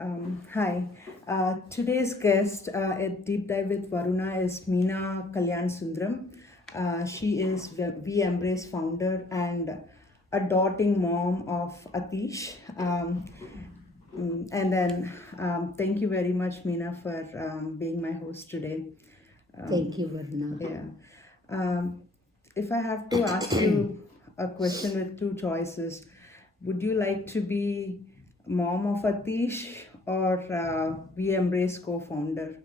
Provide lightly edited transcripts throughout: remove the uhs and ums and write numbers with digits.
Hi. Today's guest at Deep Dive with Varuna is Meena Kalyanasundaram. She is WeEMBRACE founder and a doting mom of Athish. Thank you very much, Meena, for being my host today. Thank you, Varuna. Yeah. Um, if I have to ask you a question with two choices, would you like to be mom of Atish or WeEMBRACE co-founder?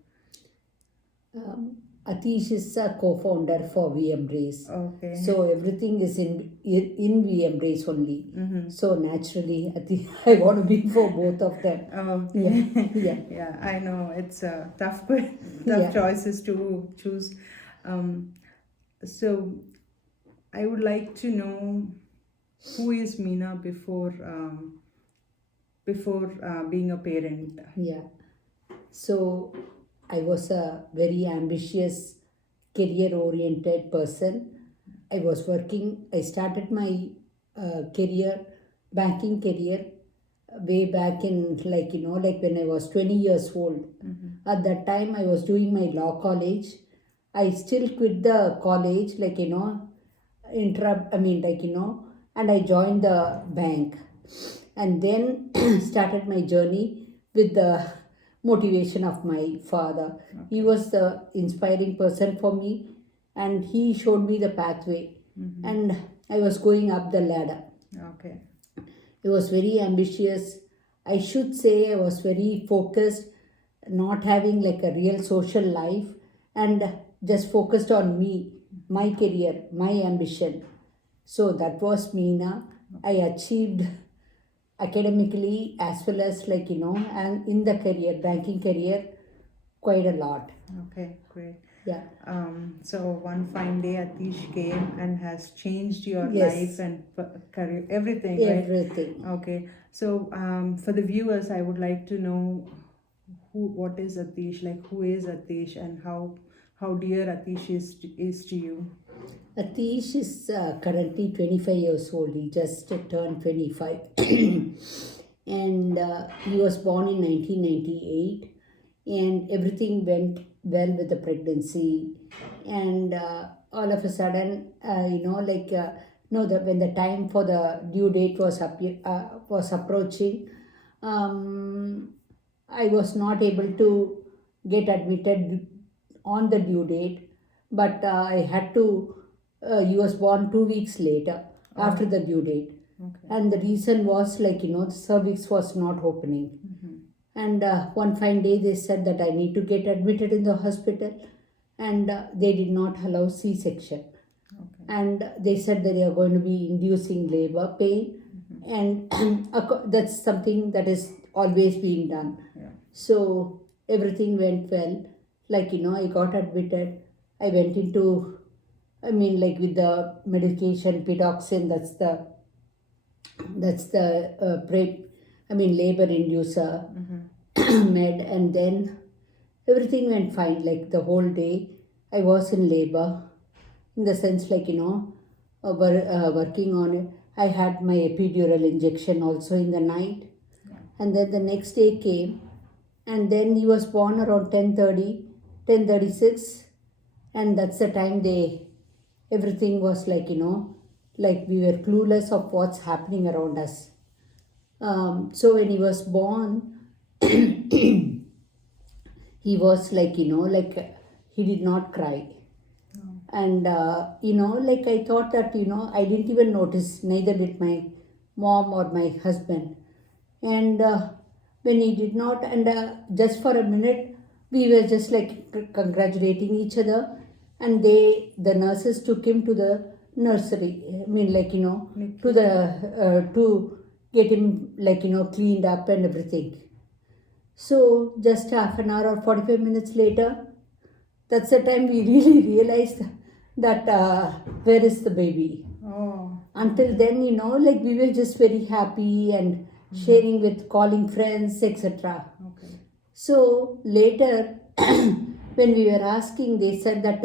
Atish is a co-founder for WeEMBRACE. Okay. So everything is in WeEMBRACE only. So naturally, I want to be for both of them. Okay. Yeah. Yeah, I know it's a tough Yeah. choices to choose. So I would like to know who is Meena before being a parent. Yeah. So I was a very ambitious, career-oriented person. I was working. I started my banking career, way back in like when I was 20 years old. At that time, I was doing my law college. I still quit the college, and I joined the bank, and then started my journey with the motivation of my father. He was the inspiring person for me, and he showed me the pathway, and I was going up the ladder. Okay. I was very ambitious. I should say I was very focused, not having like a real social life, and just focused on me, my career, my ambition. So that was Meena. I achieved academically as well as and in the career, banking career, quite a lot. Okay, great. Yeah. So one fine day, Atish came and has changed your Yes. life and career, everything, right? Everything. Okay. So for the viewers, I would like to know what is Atish, like who is Atish, and how dear Atish is to you. Atish is currently 25 years old. He just turned 25. And he was born in 1998. And everything went well with the pregnancy. And all of a sudden, when the time for the due date was approaching, I was not able to get admitted on the due date, but I had to. He was born 2 weeks later after the due date, Okay. and the reason was the cervix was not opening. And one fine day they said that I need to get admitted in the hospital, and they did not allow C-section. Okay. And they said that they are going to be inducing labor pain, and that's something that is always being done. Yeah. So everything went well. I got admitted. I went into, with the medication, pidoxin. That's the labor inducer med, and then everything went fine. Like the whole day, I was in labor, in the sense working on it. I had my epidural injection also in the night, and then the next day came, and then he was born around 10:30, 10:36, and that's the time everything was like we were clueless of what's happening around us. So when he was born, he was he did not cry. And I thought that I didn't even notice, neither did my mom or my husband. And when he did not, and just for a minute, we were just congratulating each other, and the nurses took him to the nursery. To the to get him cleaned up and everything. So just half an hour or 45 minutes later, that's the time we really realized that where is the baby. Oh. Until then, we were just very happy and sharing with calling friends, etc. Okay. So later, when we were asking, they said that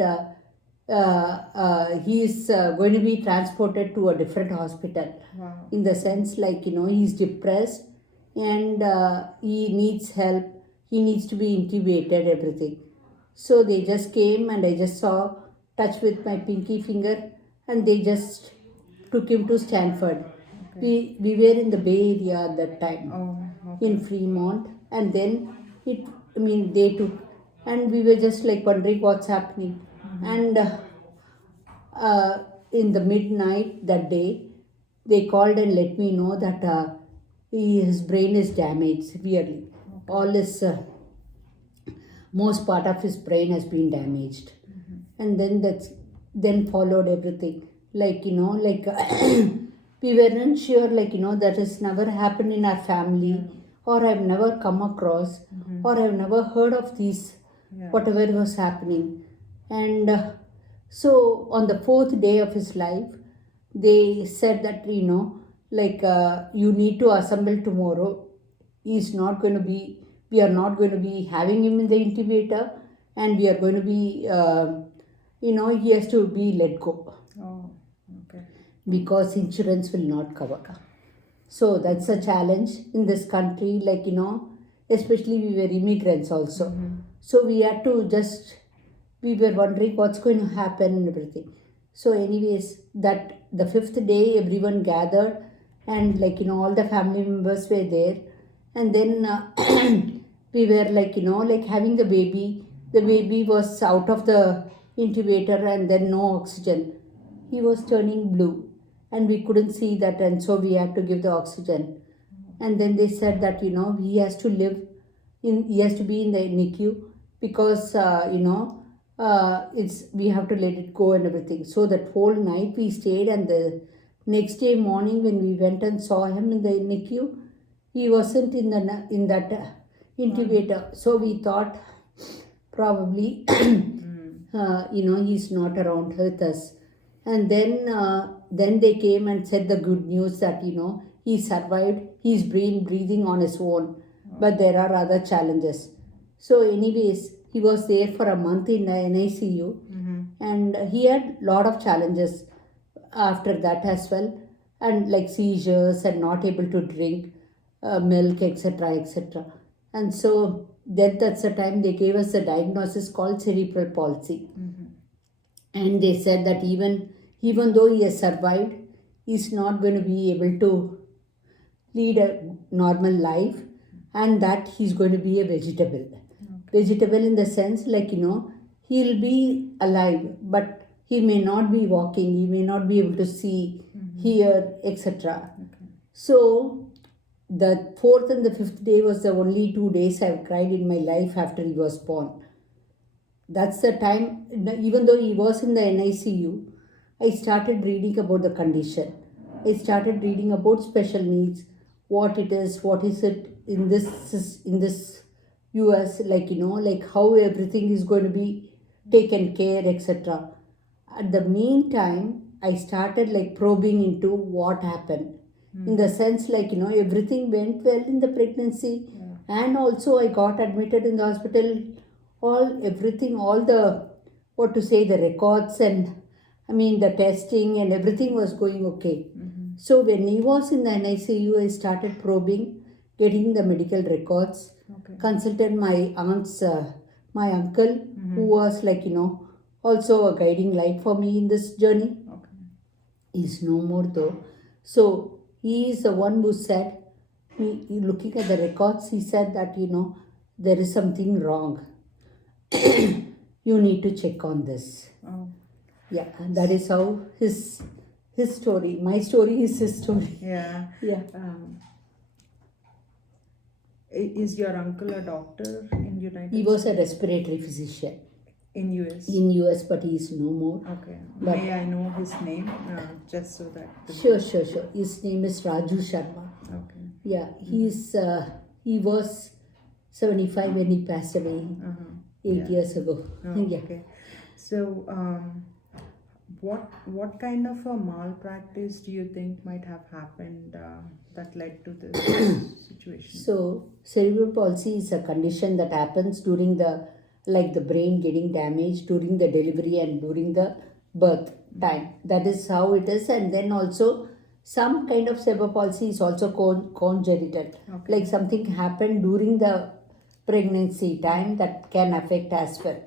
he is going to be transported to a different hospital. Wow. In the sense he's depressed, and he needs help. He needs to be intubated, everything. So they just came and I just saw, touch with my pinky finger, and they just took him to Stanford. We were in the Bay Area at that time, in Fremont, and then they took, and we were just like wondering what's happening. And in the midnight that day, they called and let me know that his brain is damaged severely. All his most part of his brain has been damaged, and then followed everything. Like we weren't sure. That has never happened in our family, or I've never come across, or I've never heard of these. Whatever was happening, and so on the fourth day of his life, they said that you need to assemble tomorrow. He's not going to be. We are not going to be having him in the incubator, and we are going to be. He has to be let go. Oh, okay. Because insurance will not cover. So that's a challenge in this country. Especially we were immigrants also. So we had to we were wondering what's going to happen and everything. So anyways, that the fifth day everyone gathered, and all the family members were there, and then we were having the baby. The baby was out of the incubator, and then no oxygen. He was turning blue, and we couldn't see that, and so we had to give the oxygen. And then they said that he has to he has to be in the NICU, because we have to let it go and everything. So that whole night we stayed, and the next day morning when we went and saw him in the NICU, he wasn't in that incubator. So we thought probably he's not around with us. And then they came and said the good news that he survived. He's breathing on his own, but there are other challenges. So anyways, he was there for a month in the NICU, and he had lot of challenges after that as well, and like seizures and not able to drink milk, etc., etc. And so that's the time they gave us a diagnosis called cerebral palsy. And they said that even though he has survived, he's not going to be able to lead a normal life, and that he's going to be a vegetable. Vegetable in the sense he'll be alive, but he may not be walking, he may not be able to see, hear, etc. So the fourth and the fifth day was the only 2 days I've cried in my life after he was born. That's the time, even though he was in the NICU, I started reading about the condition. I started reading about special needs, what it is it in this US, how everything is going to be taken care, etc. At the meantime, I started probing into what happened. In the sense everything went well in the pregnancy, and also I got admitted in the hospital. All the the records and the testing and everything was going okay. So when he was in the NICU, I started probing, getting the medical records, consulted my aunt's, my uncle, who was also a guiding light for me in this journey. He's no more though. So he is the one who said, looking at the records, he said that there is something wrong. You need to check on this. Yeah, and that is how his story. My story is his story. Yeah. Is your uncle a doctor in United States? He was a respiratory physician. In US? In US, but he is no more. Okay. May I know his name? Just so that... Sure. His name is Raju Sharma. Okay. Yeah, he was 75 when he passed away 8 years ago. Okay. So, what kind of a malpractice do you think might have happened that led to this situation? So, cerebral palsy is a condition that happens during the brain getting damaged during the delivery and during the birth time. That is how it is. And then also some kind of cerebral palsy is also congenital. Okay. Like something happened during the pregnancy time that can affect as well.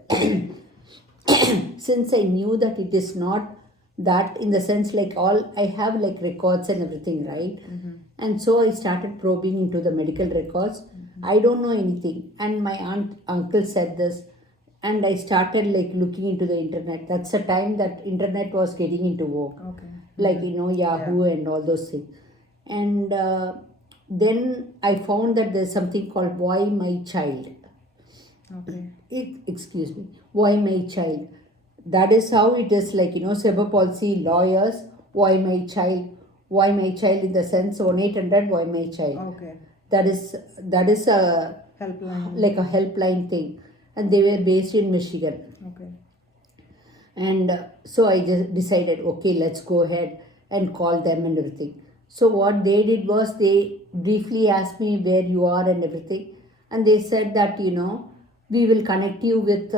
Since I knew that it is not that, in the sense like all I have like records and everything, right? And so I started probing into the medical records. I don't know anything, and my uncle said this, and I started like looking into the internet. That's the time that internet was getting into vogue, Okay. like Yahoo and all those things. And then I found that there's something called Why My Child. Okay. Excuse me, Why My Child. That is how it is, like cerebral palsy lawyers. Why my child? Why my child? In the sense 1-800 Why My Child. Okay. That is a Helpline. like a helpline thing, and they were based in Michigan. Okay. And so I just decided, okay, let's go ahead and call them and everything. So what they did was they briefly asked me where you are and everything, and they said that we will connect you with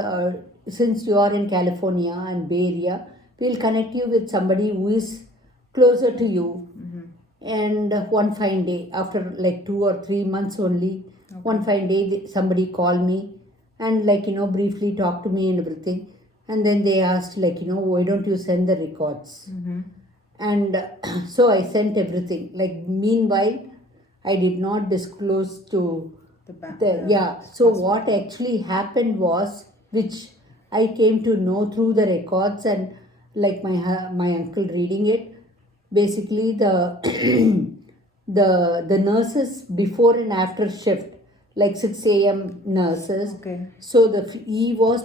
since you are in California and Bay Area, we'll connect you with somebody who is closer to you. And one fine day, after like 2 or 3 months only, one fine day somebody called me and briefly talked to me and everything. And then they asked why don't you send the records? And so I sent everything. Like meanwhile, I did not disclose to The back. So what actually happened was, which I came to know through the records and like my uncle reading it. Basically, the the nurses before and after shift, like 6 a.m. nurses. Okay. So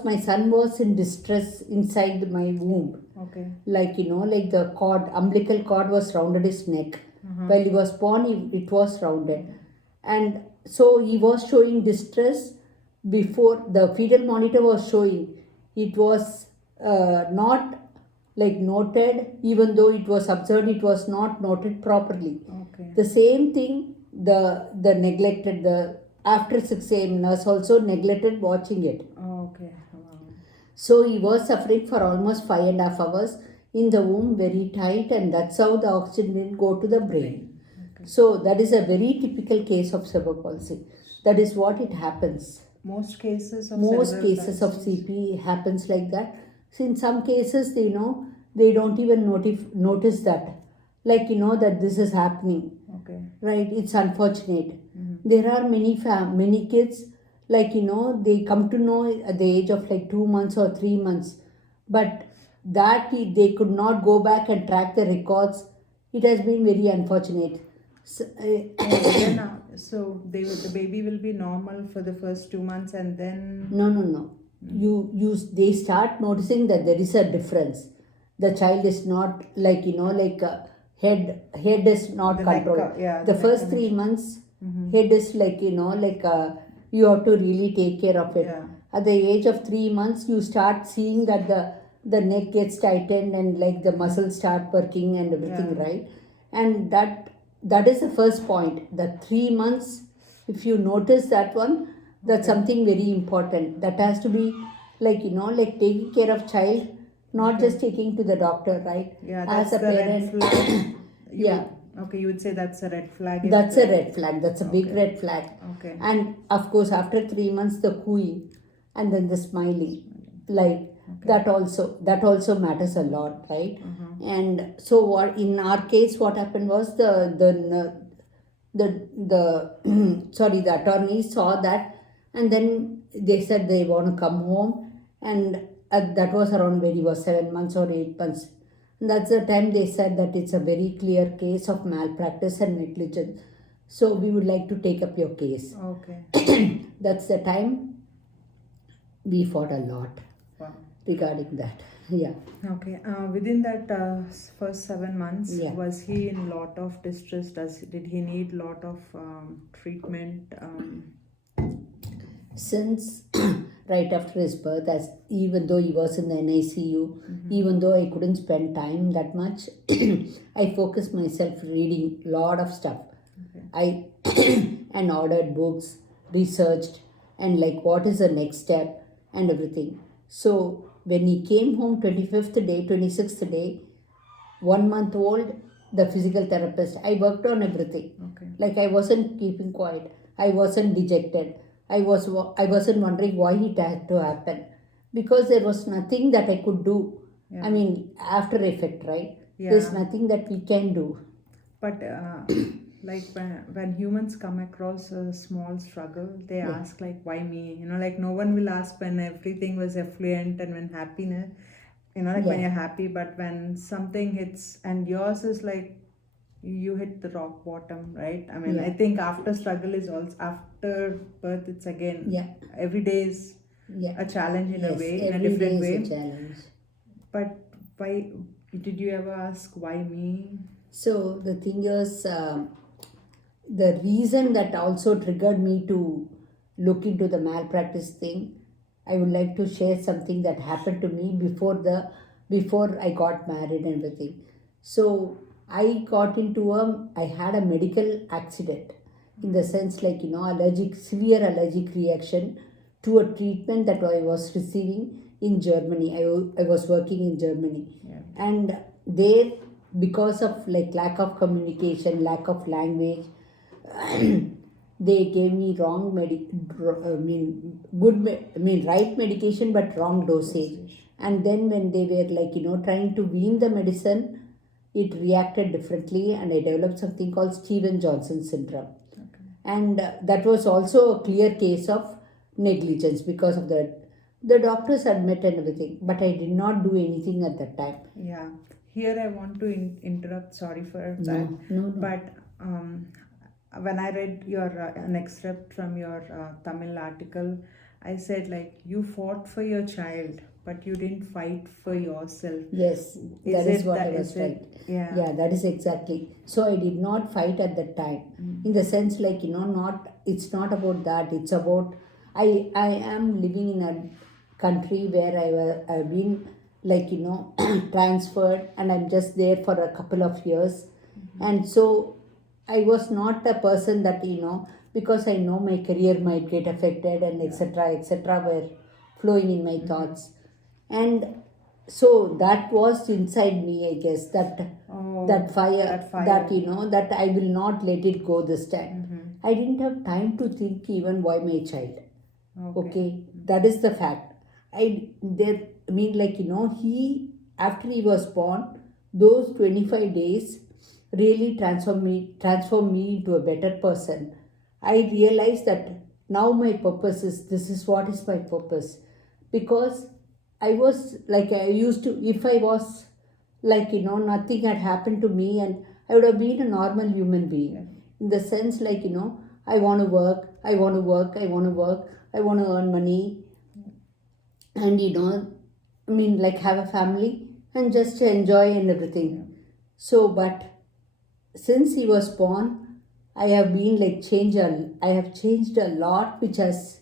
my son was in distress inside my womb. Okay. Like like the umbilical cord was rounded his neck. While he was born, it was rounded, and so he was showing distress before the fetal monitor was showing. It was not like noted, even though it was observed, it was not noted properly. Okay. The same thing, the neglected, the after 6 a.m. nurse also neglected watching it. Okay. Wow. So he was suffering for almost 5.5 hours in the womb, very tight, and that's how the oxygen didn't go to the brain. Okay. So that is a very typical case of cerebral palsy. That is what it happens. Most cases of CP happens like that. So in some cases, they don't even notice that, like that this is happening. Okay. Right? It's unfortunate. There are many kids, like they come to know at the age of like 2 months or 3 months, but that they could not go back and track the records. It has been very unfortunate. So, so the baby will be normal for the first 2 months, and then no. They start noticing that there is a difference. The child is not like head is not the controlled. neck, The first 3 months, head is like you have to really take care of it. Yeah. At the age of 3 months, you start seeing that the neck gets tightened and like the muscles start working and everything, right? And that is the first point. The 3 months, if you notice that one, that's something very important. That has to be like taking care of child, not just taking to the doctor, right? Yeah, that's as a the parent. red flag. Yeah. Okay, you would say that's a red flag. That's a red flag. That's a big red flag. Okay. And of course, after 3 months, the cooing and then the smiling, like that also matters a lot, right? And so what in our case, what happened was the sorry, the attorney saw that, and then they said they want to come home, and that was around when he was 7 months or 8 months. And that's the time they said that it's a very clear case of malpractice and negligence. So we would like to take up your case. Okay. That's the time we fought a lot Wow. regarding that. Yeah. Okay. Within that first 7 months, Yeah. was he in lot of distress? Did he need lot of treatment? Since right after his birth, as even though he was in the NICU, even though I couldn't spend time that much, I focused myself reading lot of stuff. Okay. I and ordered books, researched, and like what is the next step and everything. So when he came home 25th day, 26th day, 1 month old, the physical therapist. I worked on everything. Okay. Like I wasn't keeping quiet. I wasn't dejected. I wasn't wondering why it had to happen, because there was nothing that I could do. Yeah. I mean, after effect, right? Yeah. There's nothing that we can do. But like when humans come across a small struggle, they Yeah. ask like, why me? You know, like no one will ask when everything was affluent and when happiness, you know, like when Yeah. you're happy, but when something hits, and yours is like you hit the rock bottom, right? I mean, Yeah. I think after struggle is also after birth, it's again, Yeah. every day is Yeah. a challenge in a Yes, way, in a every different day is way. a challenge. But why did you ever ask why me? So the thing is, the reason that also triggered me to look into the malpractice thing, I would like to share something that happened to me before I got married and everything. So I had a medical accident, in the sense, like, severe allergic reaction to a treatment that I was receiving in Germany. I was working in Germany. Yeah. And there, because of like lack of communication, lack of language, they gave me right medication but wrong dosage. And then when they were like, trying to wean the medicine, it reacted differently, and I developed something called Steven Johnson syndrome. Okay. And that was also a clear case of negligence. Because of that, the doctors admit and everything, but I did not do anything at that time. Yeah. Here I want to interrupt. Sorry for that. No. But when I read your an excerpt from your Tamil article, I said like you fought for your child, but you didn't fight for yourself. Yes, that is what I was right. Yeah. Yeah, that is exactly. So I did not fight at that time. In the sense, like, it's not about that. It's about, I am living in a country where I've been like, transferred, and I'm just there for a couple of years. And so I was not a person that, because I know my career might get affected and etc. were flowing in my thoughts. And so that was inside me, I guess, that fire, that I will not let it go this time. I didn't have time to think even why my child. Okay, that is the fact. He, after he was born, those 25 days really transformed me into a better person. I realized that now my purpose is, this is what is my purpose. Because I was like, I used to, if I was like, nothing had happened to me, and I would have been a normal human being. Yeah. In the sense, like, I want to work, I want to earn money, and like have a family and just enjoy and everything. So, but since he was born, I have been like I have changed a lot, which has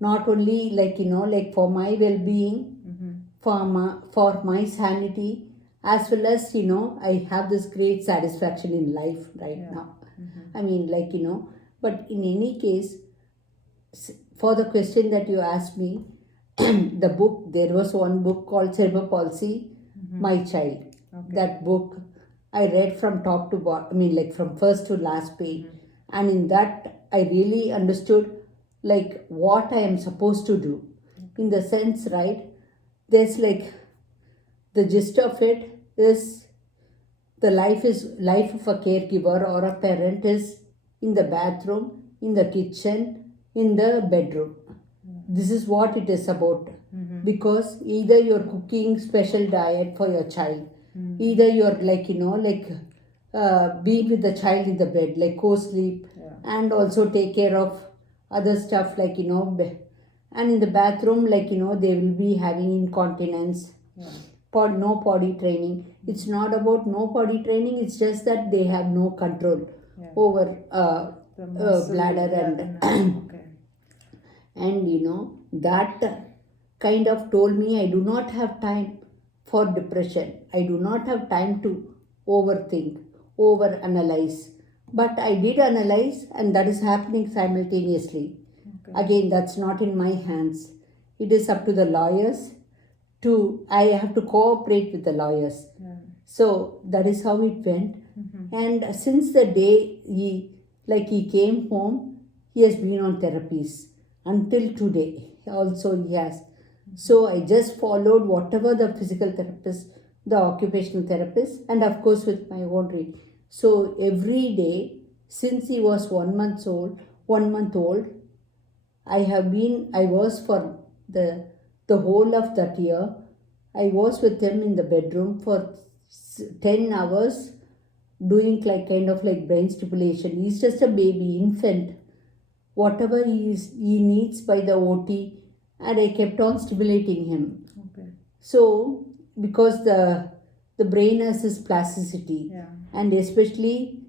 not only like, like for my well-being, for my sanity, as well as, I have this great satisfaction in life right now. I mean, like, but in any case, for the question that you asked me, the book, there was one book called Cerebral Palsy, My Child. Okay. That book I read from top to bottom, like from first to last page. And in that, I really understood like what I am supposed to do. In the sense, right, there's like, the gist of it is, the life of a caregiver or a parent is in the bathroom, in the kitchen, in the bedroom. This is what it is about. Because either you're cooking special diet for your child, either you're like, being with the child in the bed, like co-sleep, and also take care of other stuff, like, and in the bathroom, like, they will be having incontinence, no potty training. It's not about no potty training, it's just that they have no control over bladder and and that kind of told me I do not have time for depression. I do not have time to overthink, overanalyze. But I did analyze, and that is happening simultaneously. Again, that's not in my hands. It is up to the lawyers I have to cooperate with the lawyers. So that is how it went. And since the day he came home, he has been on therapies until today. Also, he has. So I just followed whatever the physical therapist, the occupational therapist, and of course with my own read. So every day since he was 1 month old, I was for the whole of that year. I was with him in the bedroom for 10 hours doing like kind of like brain stimulation. He's just a baby, infant. Whatever he needs by the OT, and I kept on stimulating him. Okay. So because the brain has this plasticity, Yeah. and especially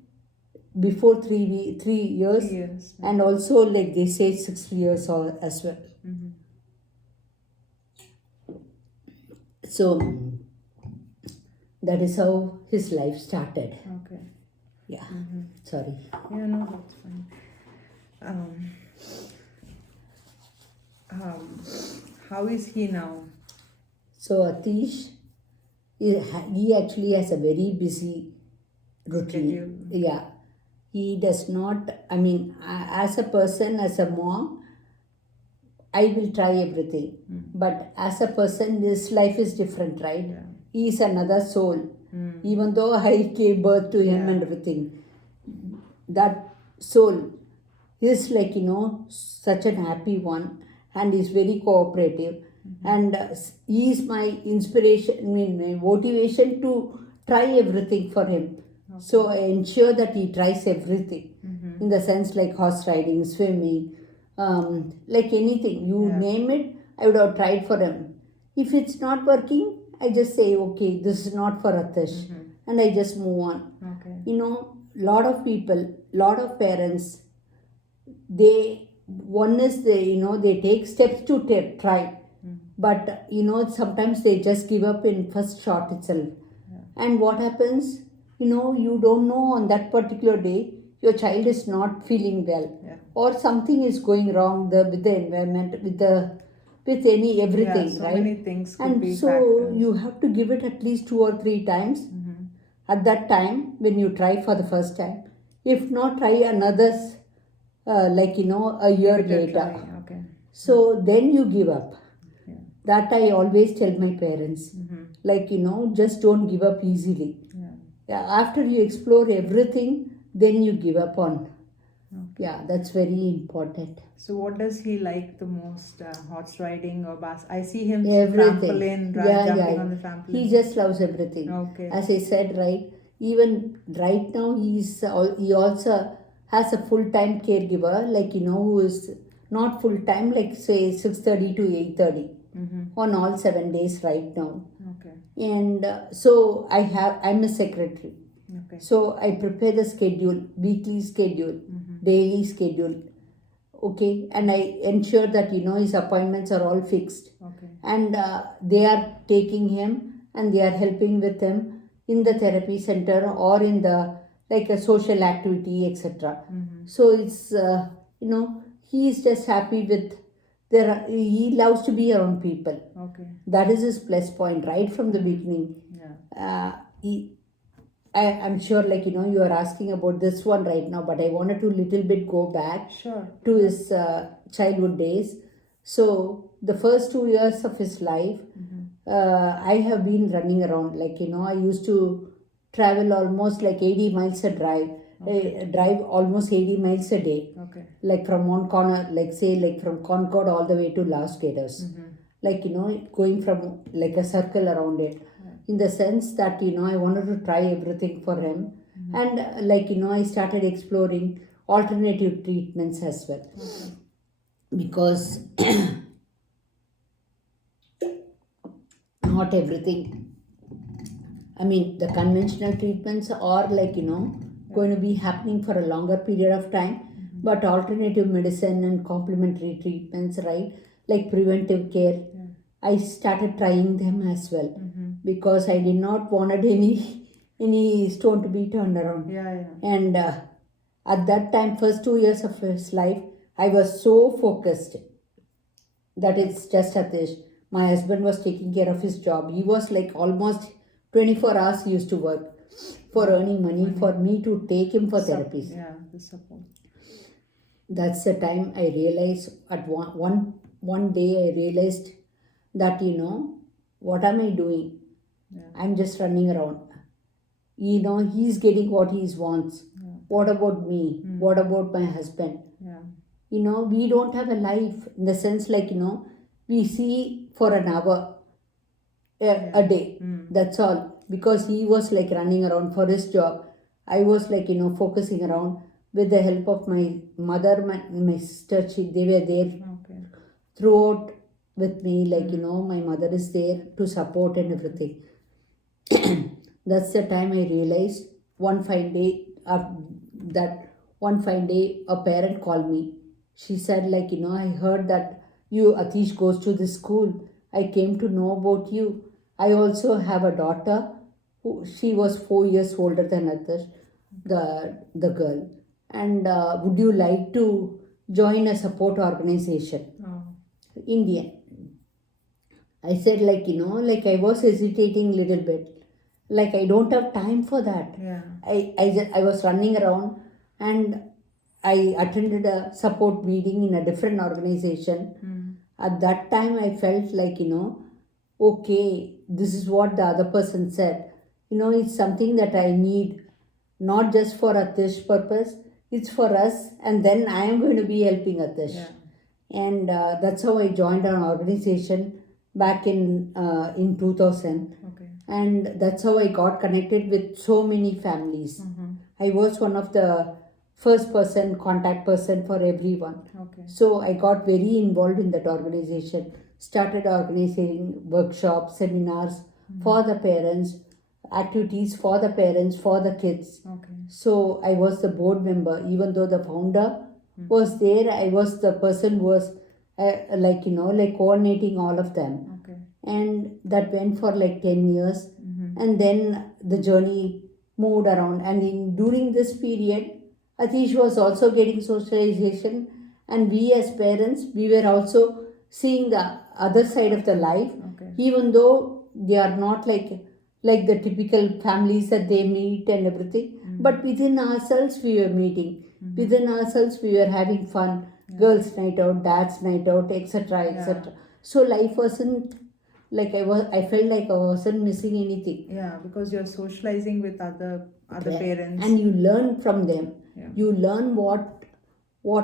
before 3 years, 3 years. and also like they say 6 years as well. So that is how his life started. Okay. Yeah. Sorry. Yeah, no, that's fine. How is he now? So Atish, he actually has a very busy routine. Schedule. Yeah. He does not, I mean, as a person, as a mom, I will try everything. But as a person, his life is different, right? Yeah. He is another soul. Even though I gave birth to him and everything, that soul is like, such an happy one, and is very cooperative. And he is my inspiration, my motivation to try everything for him. Okay. So I ensure that he tries everything in the sense like horse riding, swimming, like anything, you name it, I would have tried for him. If it's not working, I just say, okay, this is not for Athish, and I just move on. Okay. Lot of people, lot of parents, they take steps to try, but sometimes they just give up in first shot itself. And what happens, you don't know on that particular day your child is not feeling well, or something is going wrong with the environment, with everything, so right? many things could And be so factors. you have to give it at least 2 or 3 times at that time when you try for the first time. If not, try another a year Give it a later. try. Okay. So then you give up. That I always tell my parents, just don't give up easily. After you explore everything, then you give up on. Yeah, that's very important. So what does he like the most? Horse riding or bus? I see him Everything. jumping on the trampoline. He just loves everything. Okay. As I said, right, even right now he also has a full-time caregiver, who is not full-time, like say 6:30 to 8:30 on all 7 days right now. Okay. And so I'm a secretary. Okay. So I prepare the schedule, weekly schedule, daily schedule. Okay, and I ensure that his appointments are all fixed. Okay. And they are taking him and they are helping with him in the therapy center or in the like a social activity, etc. So it's he is just happy with he loves to be around people. Okay. That is his plus point right from the beginning. I'm sure you are asking about this one right now, but I wanted to little bit go back to his childhood days. So the first 2 years of his life, I have been running around, I used to travel almost like 80 miles a drive. Drive almost 80 miles a day. Okay. Like from one corner, from Concord all the way to Las Vegas. Going from like a circle around it. In the sense that, I wanted to try everything for him. And I started exploring alternative treatments as well. Okay. Because not everything, I mean, the conventional treatments are going to be happening for a longer period of time, but alternative medicine and complementary treatments, right, like preventive care, I started trying them as well, because I did not wanted any stone to be turned around. And at that time, first 2 years of his life, I was so focused that it's just Athish. My husband was taking care of his job. He was like almost 24 hours he used to work. for earning money for me to take him for therapies. Yeah, the support. That's the time I realized at one day I realized that what am I doing? Yeah. I'm just running around. He's getting what he wants. Yeah. What about me? What about my husband? Yeah. We don't have a life in the sense we see for an hour a day. That's all. Because he was like running around for his job. I was like, focusing around with the help of my mother, my sister. They were there Okay. throughout with me. Like, my mother is there to support and everything. That's the time I realized one fine day, a parent called me. She said, like, I heard that Atish goes to this school. I came to know about you. I also have a daughter. She was 4 years older than Athish, the girl. And would you like to join a support organization? Oh. Indian. I said, like I was hesitating a little bit. Like I don't have time for that. Yeah. I was running around and I attended a support meeting in a different organization. At that time, I felt like, okay, this is what the other person said. It's something that I need, not just for Atish purpose, it's for us. And then I am going to be helping Atish. Yeah. And that's how I joined an organization back in 2000. Okay. And that's how I got connected with so many families. I was one of the first contact person for everyone. Okay. So I got very involved in that organization, started organizing workshops, seminars for the parents, activities for the parents, for the kids. Okay. So I was the board member. Even though the founder was there, I was the person who was like coordinating all of them. Okay. And that went for like 10 years. And then the journey moved around. And during this period, Athish was also getting socialization. And we as parents, we were also seeing the other side of the life. Okay. Even though they are not like the typical families that they meet and everything. But within ourselves, we were meeting. Within ourselves, we were having fun. Girls' night out, dad's night out, etc., etc. So life wasn't like I felt like I wasn't missing anything. Yeah, because you're socializing with other parents. And you learn from them. Yeah. You learn what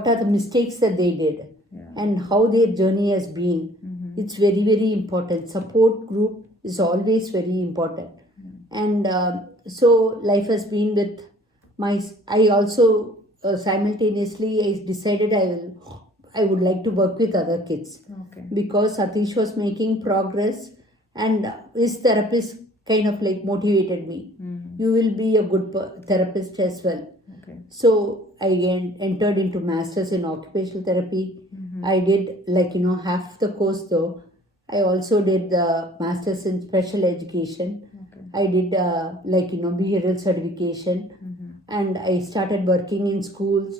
are the mistakes that they did. Yeah. And how their journey has been. It's very, very important. Support group is always very important. And so life has been with I also simultaneously I decided I would like to work with other kids. Okay. Because Atish was making progress and his therapist kind of like motivated me. You will be a good therapist as well. Okay. So I entered into masters in occupational therapy. I did half the course though. I also did the masters in special education. Okay. I did behavioral certification. And I started working in schools,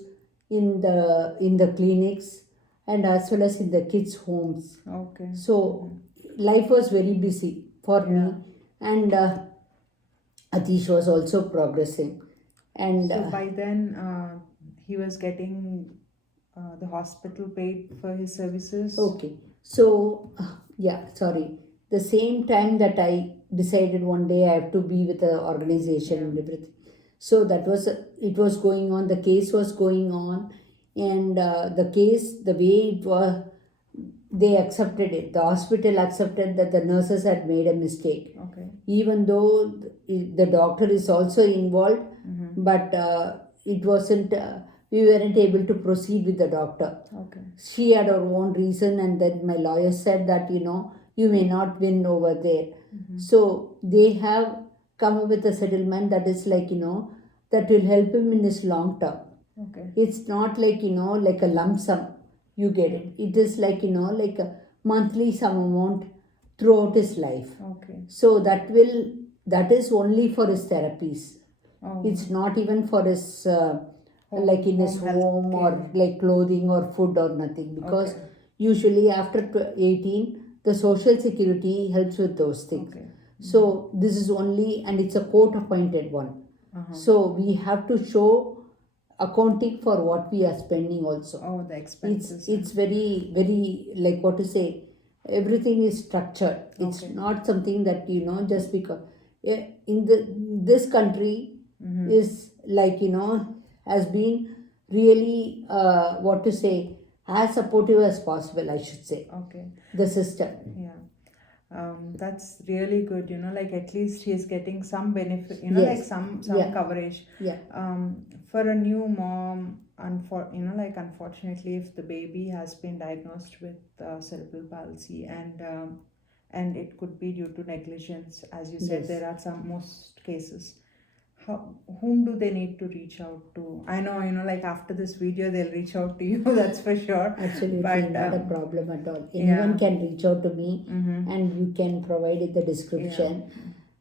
in the clinics, and as well as in the kids' homes. Okay. So life was very busy for me, and Atish was also progressing. And So by then, he was getting the hospital paid for his services. okay, so the same time that I decided one day I have to be with the organization and everything. So it was going on, the case was going on, and the case, the way it was, they accepted it. The hospital accepted that the nurses had made a mistake. Okay. Even though the doctor is also involved, but it wasn't, we weren't able to proceed with the doctor. Okay. She had her own reason, and then my lawyer said that, you may not win over there. So they have come up with a settlement that is like, that will help him in his long term. Okay. It's not like, like a lump sum, you get it. It is like, like a monthly sum amount throughout his life. Okay. So that is only for his therapies. Oh. It's not even for his, like in his home or like clothing or food or nothing. Because usually after 18, the social security helps with those things. Okay. So this is only, and it's a court appointed one. So we have to show accounting for what we are spending also. Oh, the expenses. It's very, very, like what to say, everything is structured. It's not something that, just because in this country is like, has been really, what to say, as supportive as possible, I should say. Okay. The system. Yeah. That's really good, like at least she is getting some benefit, Yes. like some Yeah. coverage. Yeah. For a new mom, unfortunately, if the baby has been diagnosed with cerebral palsy and it could be due to negligence, as you said, Yes. there are most cases. Whom do they need to reach out to? I know, like after this video, they'll reach out to you, that's for sure. Absolutely, But, not a problem at all. Anyone can reach out to me and you can provide it the description.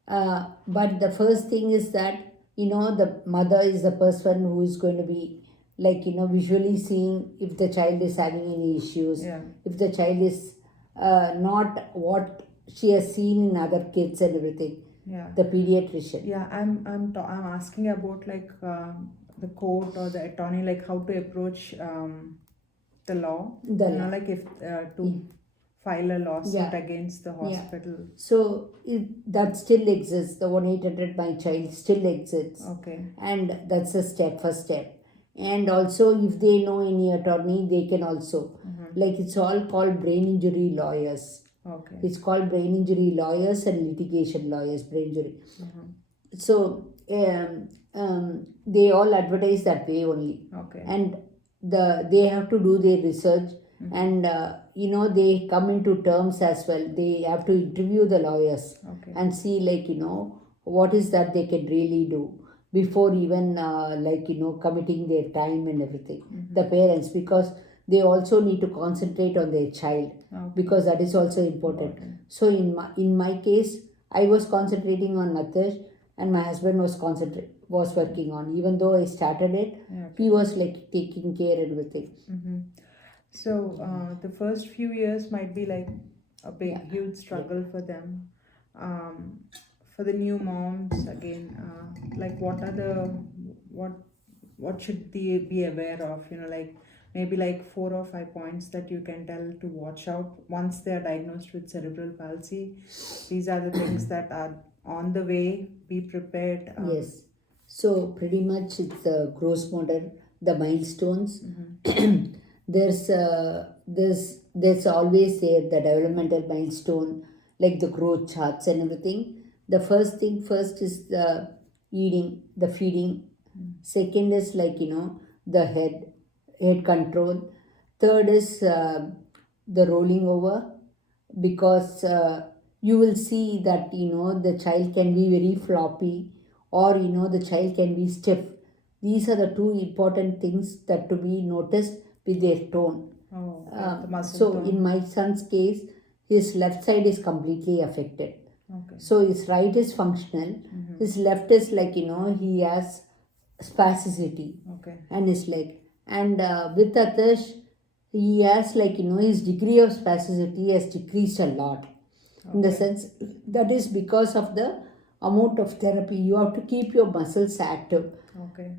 But the first thing is that, the mother is the person who is going to be like, visually seeing if the child is having any issues, if the child is not what she has seen in other kids and everything. Yeah. The pediatrician. Yeah, I'm asking about like the court or the attorney, like how to approach the law. Like if to file a lawsuit against the hospital. So that still exists. The 1-800 My Child still exists. Okay. And that's the first step. And also, if they know any attorney, they can also like it's all called brain injury lawyers. Okay. It's called brain injury lawyers and litigation lawyers, brain injury. So they all advertise that way only. Okay. And they have to do their research and they come into terms as well. They have to interview the lawyers and see like what is that they can really do before even committing their time and everything. The parents, because they also need to concentrate on their child because that is also important. So in my case, I was concentrating on Athish and my husband was working on. Even though I started it, he was like taking care and everything. So the first few years might be like a big, huge struggle for them. For the new moms, again, like what should they be aware of? Like maybe like 4 or 5 points that you can tell to watch out once they are diagnosed with cerebral palsy. These are the things that are on the way. Be prepared. Yes. So pretty much it's the gross motor, the milestones. There's always there the developmental milestone, like the growth charts and everything. The first is the eating, the feeding. Second is like the head control. Third is the rolling over, because you will see that the child can be very floppy or the child can be stiff. These are the two important things that to be noticed with their tone. The muscle so tone. In my son's case, his left side is completely affected. Okay. So his right is functional. His left is like he has spasticity. Okay. And his leg. And with Athish, he has like his degree of spasticity has decreased a lot. In the sense that is because of the amount of therapy. You have to keep your muscles active. Okay.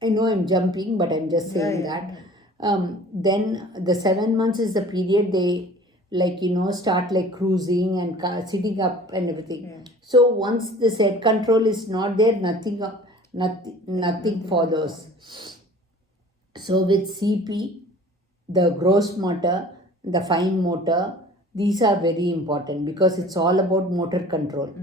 I know I'm jumping, but I'm just saying that. Then the 7 months is the period they start like cruising and sitting up and everything. So once this head control is not there, nothing follows. So with CP, the gross motor, the fine motor, these are very important because it's all about motor control.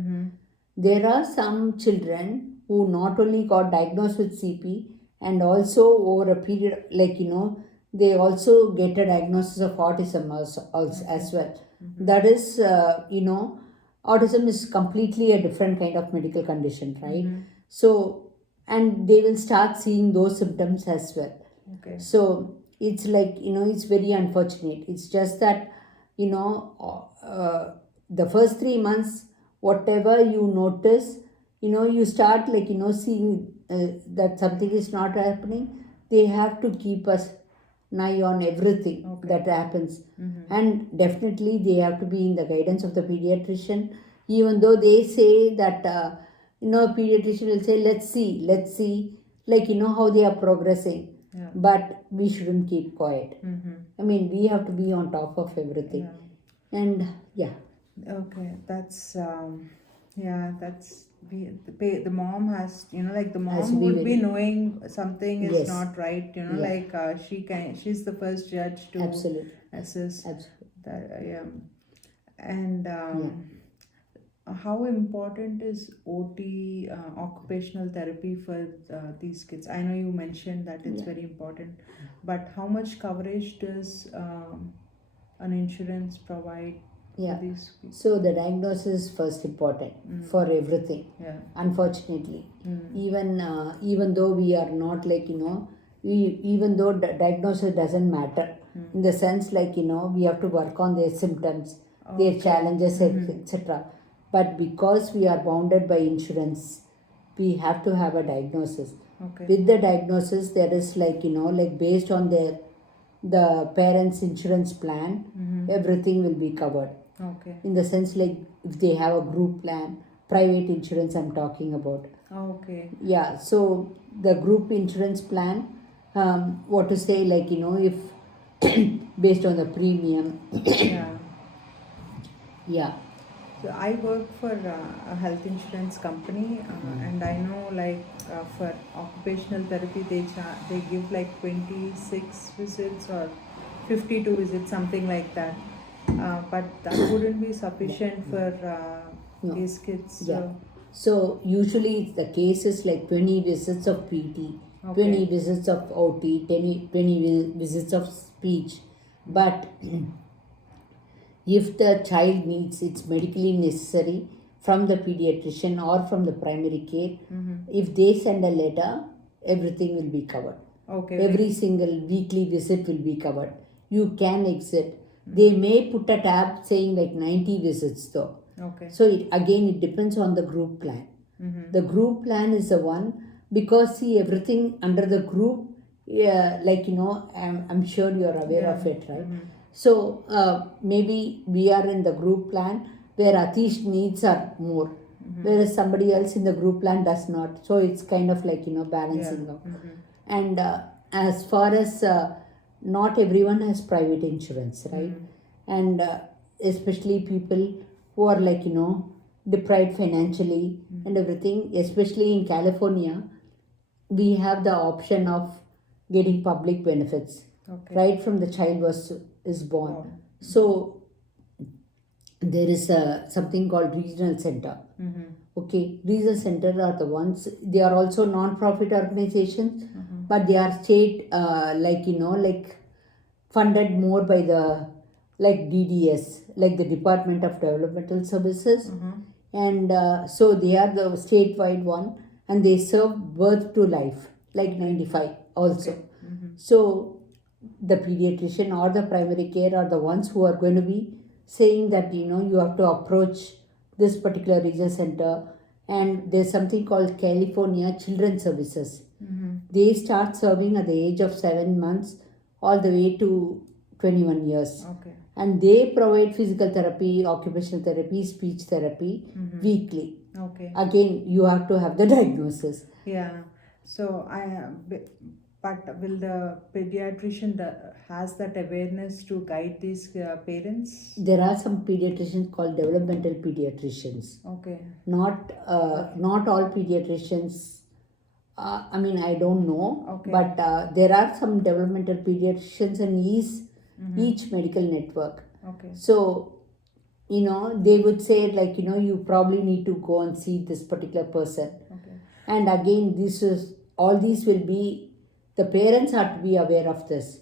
There are some children who not only got diagnosed with CP and also over a period they also get a diagnosis of autism as well. That is, autism is completely a different kind of medical condition, right? So, and they will start seeing those symptoms as well. Okay. So, it's like, it's very unfortunate. It's just that, the first 3 months, whatever you notice, you start seeing that something is not happening. They have to keep us an eye on everything that happens. And definitely they have to be in the guidance of the pediatrician. Even though they say that, pediatrician will say, let's see, like, how they are progressing. Yeah. But we shouldn't keep quiet. Mm-hmm. I mean, we have to be on top of everything. Yeah. And yeah, Okay, that's the mom has, like the Has to mom be would be very- knowing something is Yes. not right, Yeah. like she's the first judge to absolutely. assess Absolutely. that. And how important is OT, occupational therapy, for these kids? I know you mentioned that it's Yeah. very important, but how much coverage does an insurance provide Yeah. for these kids? So the diagnosis is first important for everything. Yeah. Unfortunately, Mm. even though we are not like, even though diagnosis doesn't matter, in the sense like, we have to work on their symptoms, their Okay. challenges, etc. But because we are bounded by insurance, we have to have a diagnosis. Okay. With the diagnosis, there is like, like based on the parents' insurance plan, everything will be covered. Okay. In the sense like if they have a group plan, private insurance I'm talking about. Okay. Yeah, so the group insurance plan, what to say, like, if based on the premium. Yeah. Yeah. So I work for a health insurance company, and I know, like, for occupational therapy they give like 26 visits or 52 visits, something like that. But that wouldn't be sufficient for No. these kids. Yeah. So usually the case is like 20 visits of PT, 20 visits of OT, 20 visits of speech. But if the child needs, it's medically necessary from the pediatrician or from the primary care, if they send a letter, everything will be covered. Okay. Every single weekly visit will be covered. You can exit. They may put a tab saying like 90 visits though. Okay. So it depends on the group plan. The group plan is the one, because see, everything under the group, like, I'm sure you're aware of it, right? So maybe we are in the group plan where Atish needs are more, whereas somebody else in the group plan does not. So it's kind of like, balancing out. And as far as not everyone has private insurance, right? And especially people who are like, deprived financially and everything, especially in California, we have the option of getting public benefits right from the child is born. So there is something called regional center. Okay, regional center are the ones, they are also non-profit organizations, but they are state like, like funded more by the like DDS, like the Department of Developmental Services. And so they are the statewide one, and they serve birth to life, like 95 also. So the pediatrician or the primary care are the ones who are going to be saying that, you have to approach this particular regional center. And there's something called California Children's Services. They start serving at the age of 7 months all the way to 21 years. Okay. And they provide physical therapy, occupational therapy, speech therapy weekly. Okay. Again, you have to have the diagnosis. Yeah. So but will the pediatrician has that awareness to guide these parents? There are some pediatricians called developmental pediatricians. Okay. Not all pediatricians. I mean, I don't know. Okay. But there are some developmental pediatricians in each medical network. Okay. So, they would say like, you probably need to go and see this particular person. Okay. And again, these will be, the parents have to be aware of this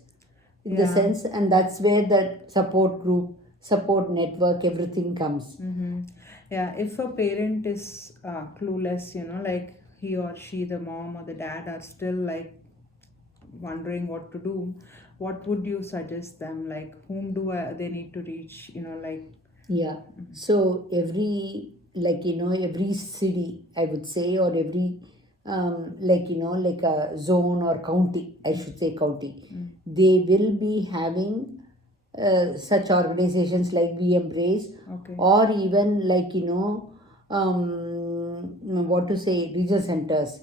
in the sense, and that's where the support group, support network, everything comes. Yeah, if a parent is clueless, like he or she, the mom or the dad, are still like wondering what to do, what would you suggest them? Like, whom do they need to reach? Like. Yeah. So every city, I would say, or every like a zone or county, I should say county, they will be having such organizations like WeEMBRACE, Okay. or even like what to say, regional centers.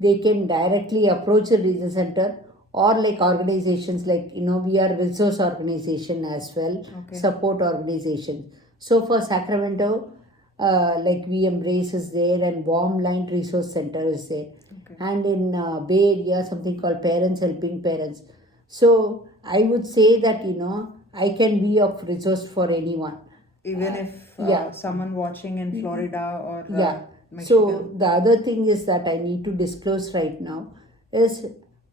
They can directly approach the regional center, or like organizations like we are resource organization as well, Okay. support organization. So for Sacramento, like WeEMBRACE is there, and Warm Line Resource Center is there, Okay. and in Bay Area something called Parents Helping Parents. So I would say that I can be of resource for anyone. Even if yeah. someone watching in Florida or Yeah. Michigan. So the other thing is that I need to disclose right now is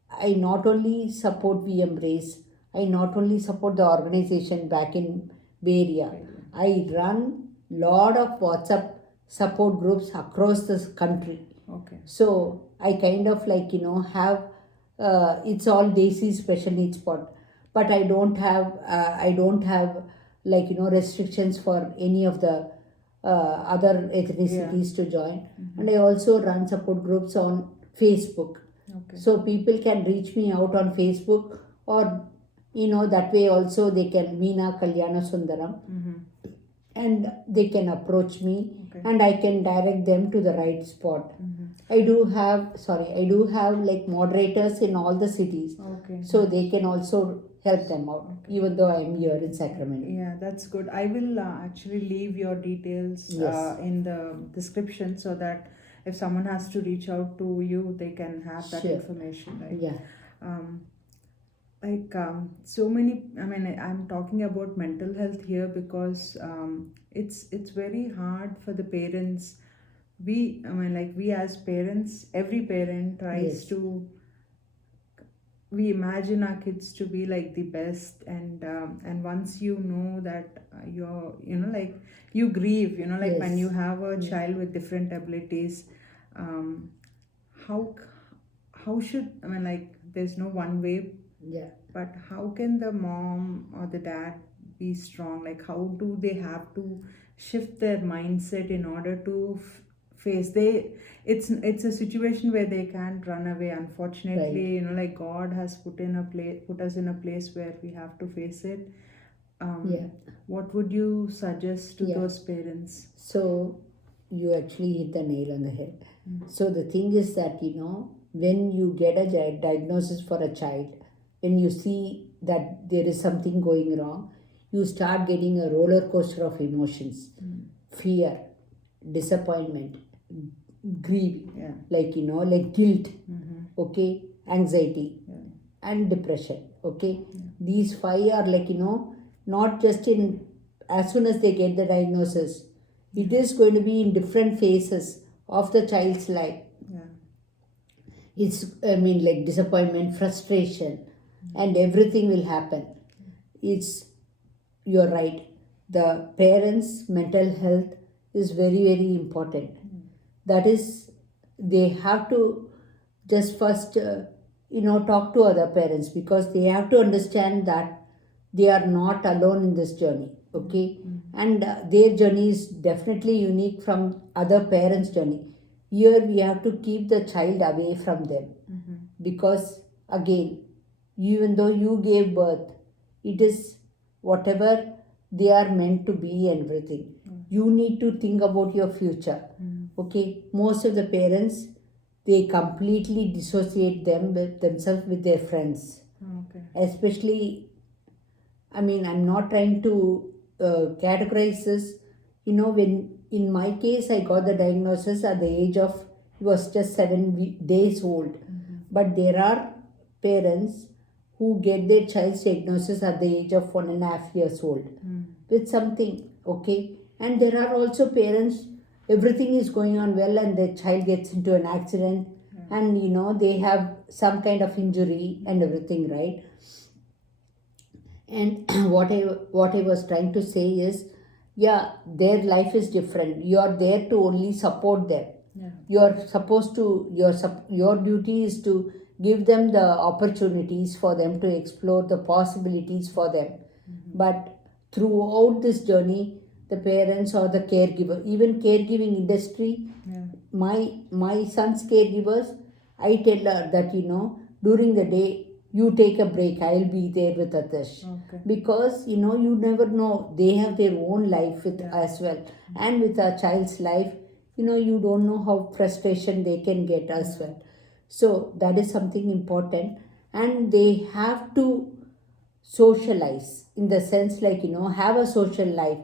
I not only support WeEMBRACE, I not only support the organization back in Bay Area, I run lot of WhatsApp support groups across this country. Okay. So I kind of like have it's all Desi special needs spot, but I don't have like restrictions for any of the other ethnicities to join. And I also run support groups on Facebook. Okay. So people can reach me out on Facebook, or that way also they can Meena Kalyanasundaram, and they can approach me, and I can direct them to the right spot. I do have like moderators in all the cities. Okay. So they can also help them out, even though I am here in Sacramento. Yeah, that's good. I will actually leave your details Yes. in the description, so that if someone has to reach out to you, they can have that Sure. information, right? Yeah. So many, I'm talking about mental health here because it's very hard for the parents. We as parents, every parent tries Yes. to, we imagine our kids to be like the best, and once you know that you're like you grieve, like when Yes. you have a child with different abilities. How should, there's no one way, Yeah. but how can the mom or the dad be strong? Like, how do they have to shift their mindset in order to face it's a situation where they can't run away, unfortunately. Right. Like God has put us in a place where we have to face it. Yeah. What would you suggest to Yeah. those parents? So you actually hit the nail on the head. So the thing is that when you get a diagnosis for a child, when you see that there is something going wrong, you start getting a roller coaster of emotions, fear, disappointment, grief, like like guilt, okay, anxiety, and depression. Okay, these five are like not just in as soon as they get the diagnosis, it is going to be in different phases of the child's life. It's like disappointment, frustration, and everything will happen. You're right, the parents' mental health is very, very important. That is, they have to just first talk to other parents, because they have to understand that they are not alone in this journey. Okay, and their journey is definitely unique from other parents' journey. Here we have to keep the child away from them, because again, even though you gave birth, it is whatever they are meant to be and everything. You need to think about your future. Okay, most of the parents, they completely dissociate themselves with their friends. Okay. Especially, I'm not trying to categorize this. When in my case, I got the diagnosis at the age of, it was just 7 days old. But there are parents who get their child's diagnosis at the age of 1.5 years old with something. Okay, and there are also parents, everything is going on well, and their child gets into an accident, and they have some kind of injury and everything, right? And what I was trying to say is, yeah, their life is different. You are there to only support them. You are supposed to, your duty is to give them the opportunities for them to explore the possibilities for them. But throughout this journey, the parents or the caregiver, even caregiving industry, my son's caregivers, I tell her that during the day, you take a break, I'll be there with Atish. Okay. Because you never know, they have their own life with Yeah. as well, and with our child's life, you don't know how frustration they can get as well. So that is something important, and they have to socialize in the sense like have a social life.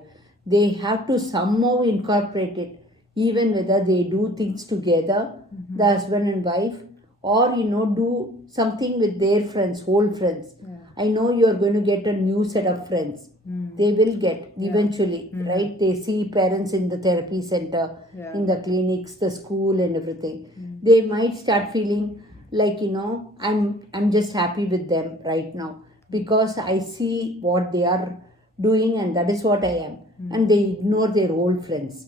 They have to somehow incorporate it, even whether they do things together, the husband and wife, or do something with their friends, old friends. I know you are going to get a new set of friends. They will get eventually, right? They see parents in the therapy center, in the clinics, the school, and everything. They might start feeling like I'm just happy with them right now because I see what they are doing, and that is what I am. And they ignore their old friends.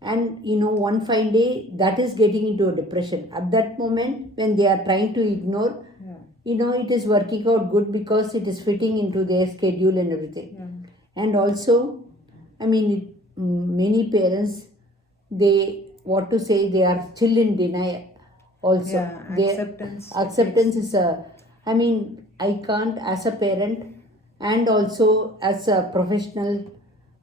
And one fine day that is getting into a depression. At that moment, when they are trying to ignore, it is working out good because it is fitting into their schedule and everything. And also, I mean, many parents, they they are still in denial. Also, acceptance is a. I mean, I can't as a parent, and also as a professional,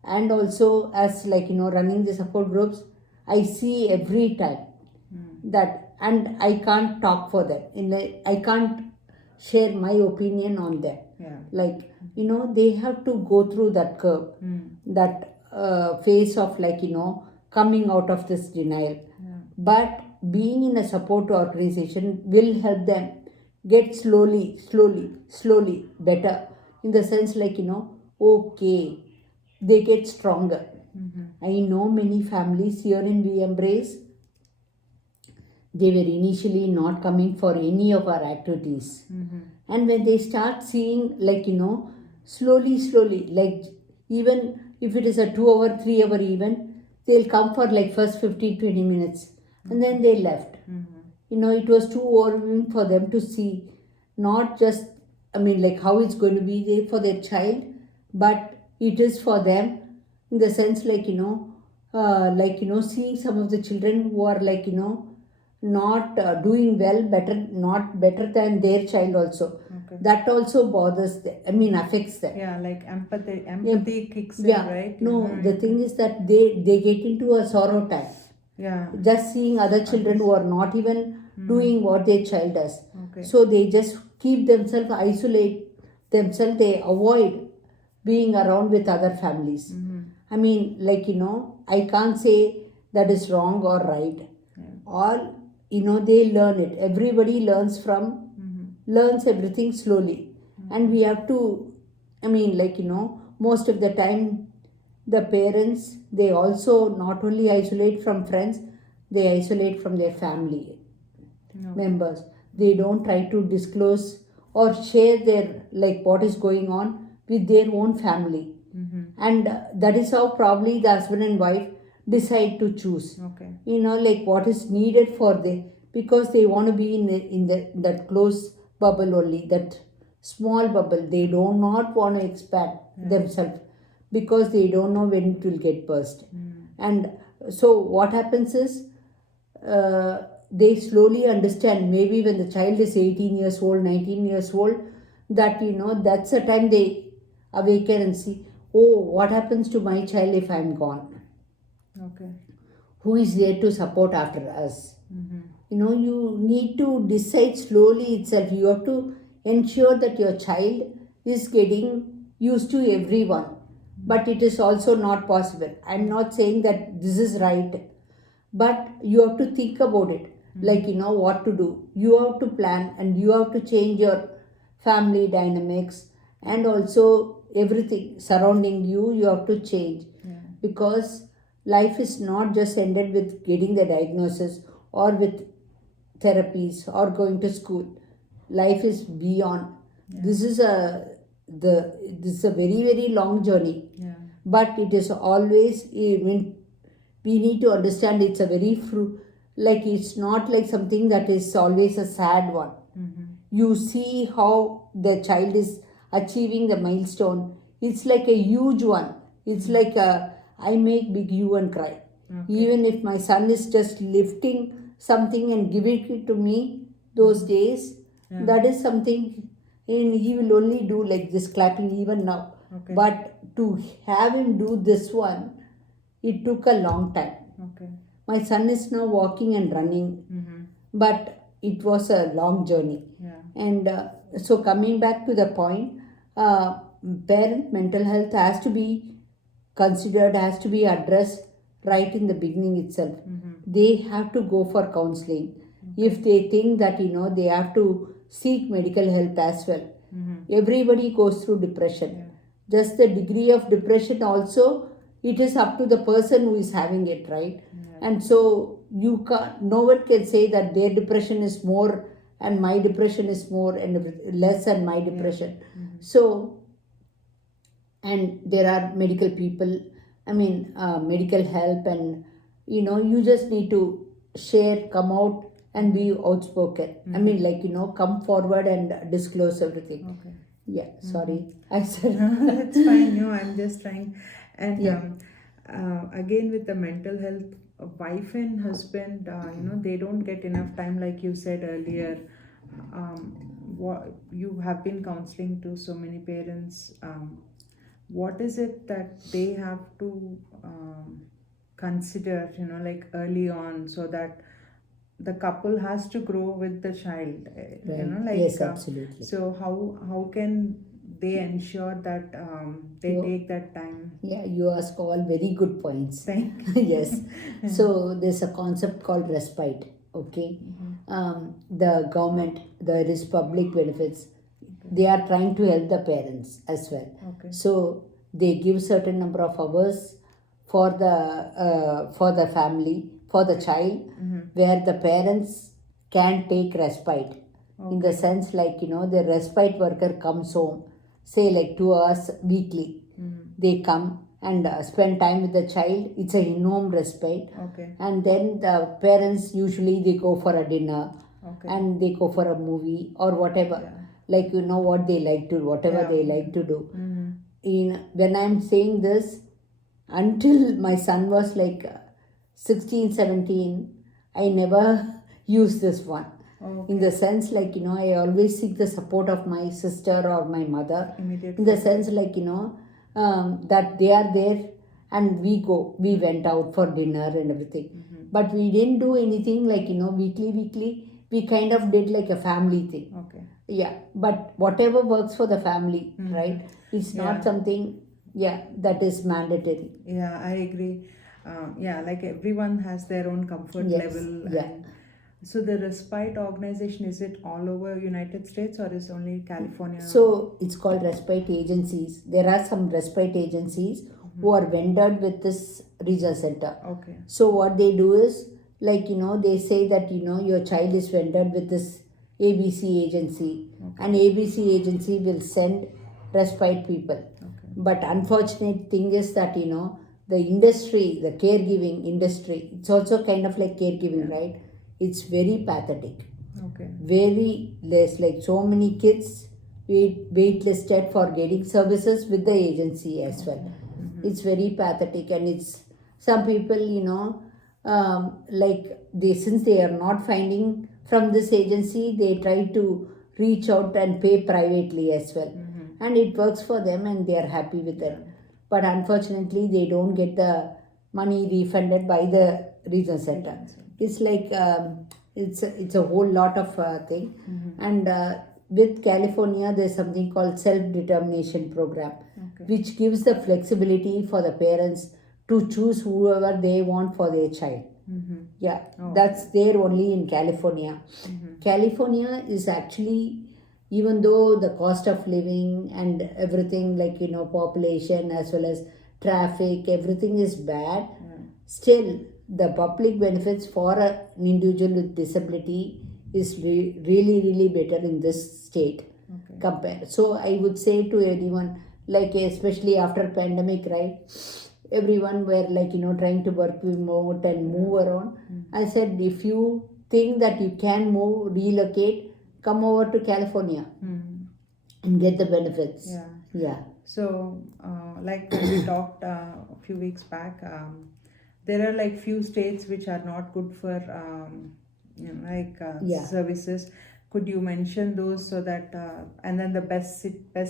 and also as running the support groups. I see every time that, and I can't talk for them. I can't share my opinion on them. They have to go through that curve, that phase of coming out of this denial. But being in a support organization will help them get slowly better, in the sense okay, they get stronger. I know many families here in WeEMBRACE, they were initially not coming for any of our activities. And when they start seeing slowly, like even if it is a 2 hour, 3 hour event, they'll come for first 15-20 minutes and then they left. It was too overwhelming for them to see, not just, how it's going to be there for their child, but it is for them, in the sense seeing some of the children who are not doing well, not better than their child also. That also bothers them, affects them. Empathy kicks in, right? No, the thing is that they get into a sorrow time. Just seeing other children who are not even doing what their child does. So they just keep themselves, isolate themselves, they avoid being around with other families. I can't say that is wrong or right. All, they learn it. Everybody learns everything slowly. And we have to, most of the time, the parents, they also not only isolate from friends, they isolate from their family members. They don't try to disclose or share their, what is going on with their own family. And that is how probably the husband and wife decide to choose. What is needed for them, because they want to be in that close bubble only, that small bubble. They do not want to expand themselves, because they don't know when it will get burst. And so what happens is, they slowly understand, maybe when the child is 18 years old, 19 years old, that that's the time they awaken and see, oh, what happens to my child if I'm gone? Who is there to support after us? You need to decide slowly itself. You have to ensure that your child is getting used to everyone. But it is also not possible. I'm not saying that this is right, but you have to think about it, what to do. You have to plan, and you have to change your family dynamics, and also everything surrounding you, you have to change. Because life is not just ended with getting the diagnosis or with therapies or going to school. Life is beyond. This is a very, very long journey. But it is always, we need to understand it's a very it's not like something that is always a sad one. You see how the child is achieving the milestone. It's like a huge one. It's like I make big you and cry. Even if my son is just lifting something and giving it to me, those days That is something, and he will only do like this clapping even now. Okay. But to have him do this one, it took a long time. Okay. My son is now walking and running, but it was a long journey. Yeah. And so, coming back to the point, parent mental health has to be considered, has to be addressed right in the beginning itself. They have to go for counseling. If they think that they have to seek medical help as well. Everybody goes through depression. Just the degree of depression also, it is up to the person who is having it, right? And so you can't, no one can say that their depression is more and my depression is more and less than my depression. So, and there are medical people, medical help, and you just need to share, come out and be outspoken. Come forward and disclose everything. Okay. Yeah, sorry. I said That's fine. No, I'm just trying. And Yeah. Again, with the mental health, wife and husband, they don't get enough time, like you said earlier. You have been counseling to so many parents. What is it that they have to consider, like early on, so that the couple has to grow with the child, Right. Yes, absolutely. So how can they ensure that they You- take that time? Yeah, you ask all very good points. Thank Yes. So there's a concept called respite. Okay. The government, there is public benefits. They are trying to help the parents as well. Okay. So they give certain number of hours for the family, for the child, where the parents can take respite. In the sense, like the respite worker comes home, say like 2 hours weekly. They come and spend time with the child. It's a in-home respite. Okay. And then the parents usually they go for a dinner. Okay. And they go for a movie or whatever. Yeah. Like what they like to, whatever Yeah. they like to do. When I'm saying this, until my son was like 16, 17, I never used this one. Okay. In the sense, like I always seek the support of my sister or my mother. Immediate. In the sense, like that they are there and we went out for dinner and everything. But we didn't do anything like weekly. We kind of did like a family thing. Okay. Yeah, but whatever works for the family, right? It's not Yeah. something, that is mandatory. Yeah, I agree. Like everyone has their own comfort Yes, level. yeah. And so the respite organization, is it all over United States or is only California? So it's called respite agencies. There are some respite agencies who are vended with this research center. Okay. So what they do is, like they say that your child is vended with this ABC agency, and ABC agency will send respite people. Okay. But unfortunate thing is that the industry, the caregiving industry, it's also kind of like caregiving, right? It's very pathetic, Okay. very less. Like so many kids waitlisted for getting services with the agency as well. It's very pathetic, and it's some people like since they are not finding from this agency, they try to reach out and pay privately as well, and it works for them and they are happy with it. But unfortunately, they don't get the money refunded by the region center. It's like it's a whole lot of thing. And with California, there's something called self-determination program, which gives the flexibility for the parents to choose whoever they want for their child. That's there only in California. California is actually, even though the cost of living and everything, like population as well as traffic, everything is bad, still the public benefits for an individual with disability is really better in this state. Compared. So I would say to everyone, like especially after pandemic, right? Everyone were like trying to work remote and move around. I said, if you think that you can move, relocate, come over to California and get the benefits. Yeah. So like when we talked a few weeks back, there are like few states which are not good for services. Could you mention those so that and then the best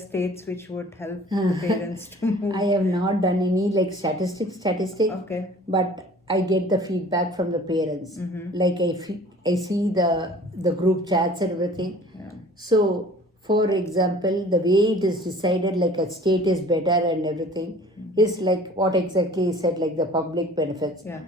states which would help the parents to move? I have not done any like statistic, Okay. but I get the feedback from the parents. Like I see the group chats and everything. Yeah. So, for example, the way it is decided, like a state is better and everything, is like what exactly is said, like the public benefits. Yeah.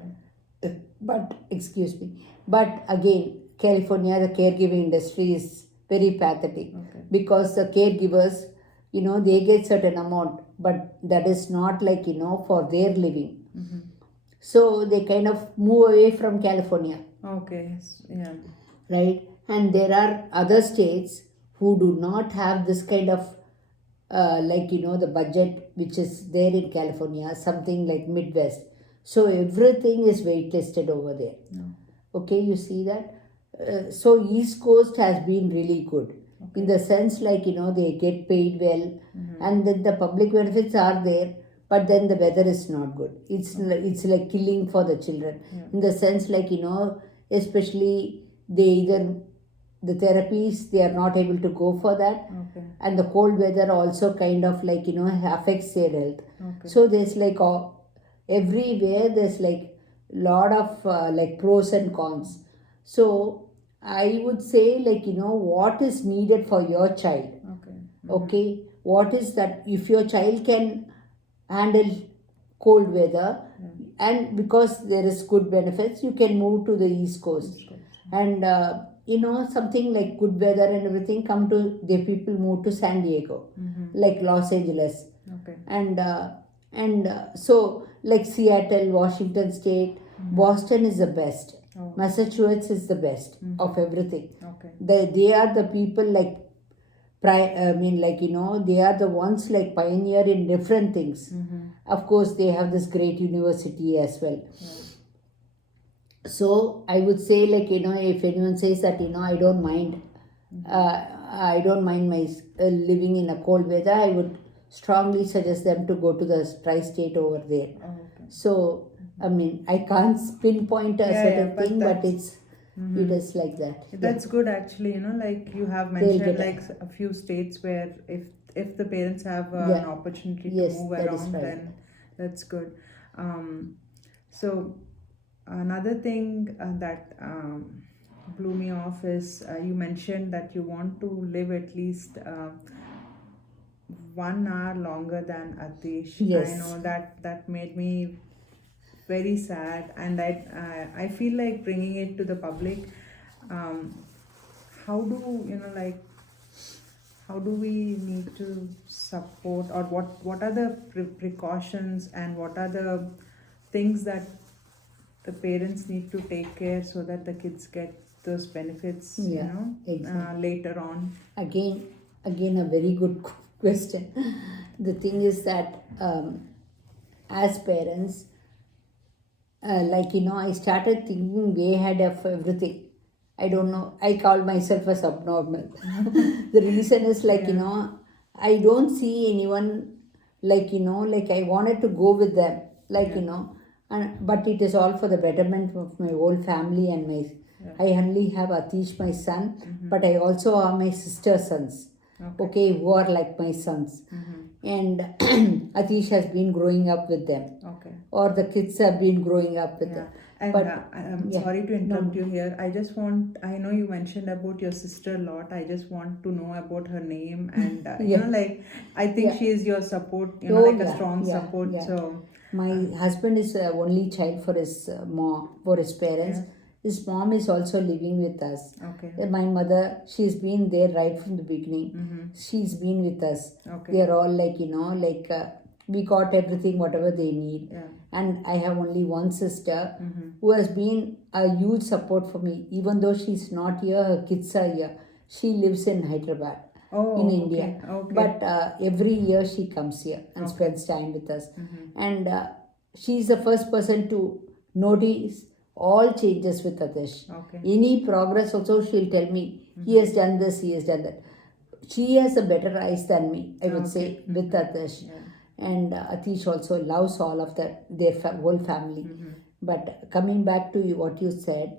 But excuse me, but again, California, the caregiving industry is very pathetic. Okay. Because the caregivers, they get certain amount, but that is not like for their living. So they kind of move away from California, Okay. Yeah. right? And there are other states who do not have this kind of the budget which is there in California, something like Midwest. So everything is waitlisted over there. No. Okay, you see that? So East Coast has been really good in the sense like they get paid well, and then the public benefits are there, but then the weather is not good. It's like killing for the children in the sense like especially the therapies, they are not able to go for that. Okay. And the cold weather also kind of like affects their health. Okay. So there's like everywhere there's like lot of like pros and cons. So I would say like what is needed for your child. Okay. Okay, what is that? If your child can handle cold weather, and because there is good benefits, you can move to the East Coast. And something like good weather and everything, the people move to San Diego, like Los Angeles. Okay. And so like Seattle, Washington State, Boston is the best. Oh. Massachusetts is the best of everything. Okay. They are the people like they are the ones like pioneer in different things. Of course, they have this great university as well. Yeah. So I would say like if anyone says that I don't mind, I don't mind my living in a cold weather, I would strongly suggest them to go to the tri-state over there. Oh, okay. So I mean, I can't pinpoint a certain thing, but it's it is like that. That's good actually. Like you have mentioned like a few states where if the parents have an opportunity to move around, then that's good. So another thing that blew me off is you mentioned that you want to live at least 1 hour longer than Athish. Yes. I know that made me very sad, and I feel like bringing it to the public. How do we need to support, or what are the precautions and what are the things that the parents need to take care so that the kids get those benefits exactly. Later on? Again a very good question. The thing is that as parents, I started thinking way ahead of everything. I don't know, I call myself as abnormal. The reason is I don't see anyone like I wanted to go with them, but it is all for the betterment of my whole family and my. I only have Atish, my son, but I also have my sister's sons, okay, who are like my sons. And Atish has been growing up with them. Okay. Or the kids have been growing up with them. And I'm sorry to interrupt you here. I know you mentioned about your sister a lot. I just want to know about her name and, I think she is your support, a strong support. Yeah. So my husband is only child for his mom, for his parents. Yeah. His mom is also living with us. Okay. My mother, she's been there right from the beginning. She's been with us. Okay. They're all we got everything, whatever they need. Yeah. And I have only one sister who has been a huge support for me. Even though she's not here, her kids are here. She lives in Hyderabad, in India. Okay. But every year she comes here and spends time with us. And she's the first person to notice all changes with Atish. Okay. Any progress also she'll tell me, he has done this, he has done that. She has a better eyes than me, I would say, with Atish. Yeah. And Atish also loves all of that, their whole family. But coming back to what you said,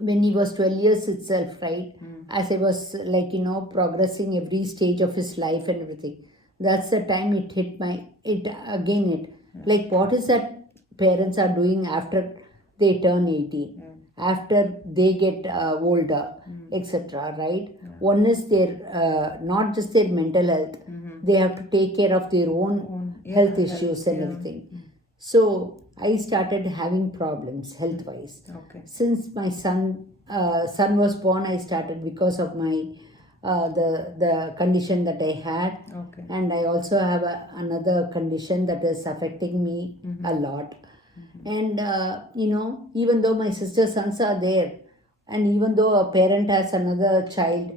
when he was 12 years itself, right? As I was like, progressing every stage of his life and everything. That's the time it hit like, what is that parents are doing after they turn 18, after they get older, etc., right? One is their, not just their mental health, they have to take care of their own health issues and everything. So I started having problems health wise. Okay. Since my son was born, I started because of my the condition that I had, Okay. and I also have another condition that is affecting me a lot. And even though my sister's sons are there, and even though a parent has another child,